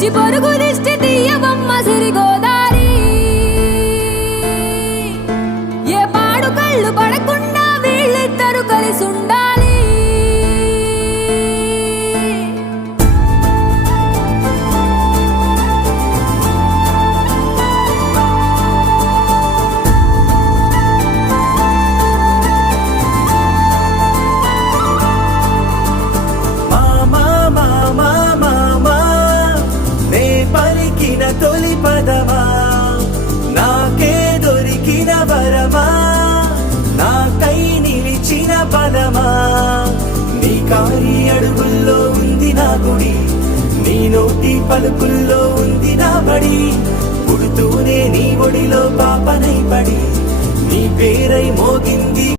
ముష్టి పొరుగు దిష్టి తీయవమ్మ సిరిగోదారి ఏ పాడు కళ్ళు పడకుండా వీళ్ళిద్దరు కలిసి ఉండాలి తొలి పదమా నాకే దొరికిన వరమా నాకై నిలిచిన పదమా నీ కారి అడుగుల్లో ఉంది నా గుడి నీ నోటి పలుకుల్లో ఉంది నా బడి పుడుతూనే నీ ఒడిలో పాపనై పడి నీ పేరై మోగింది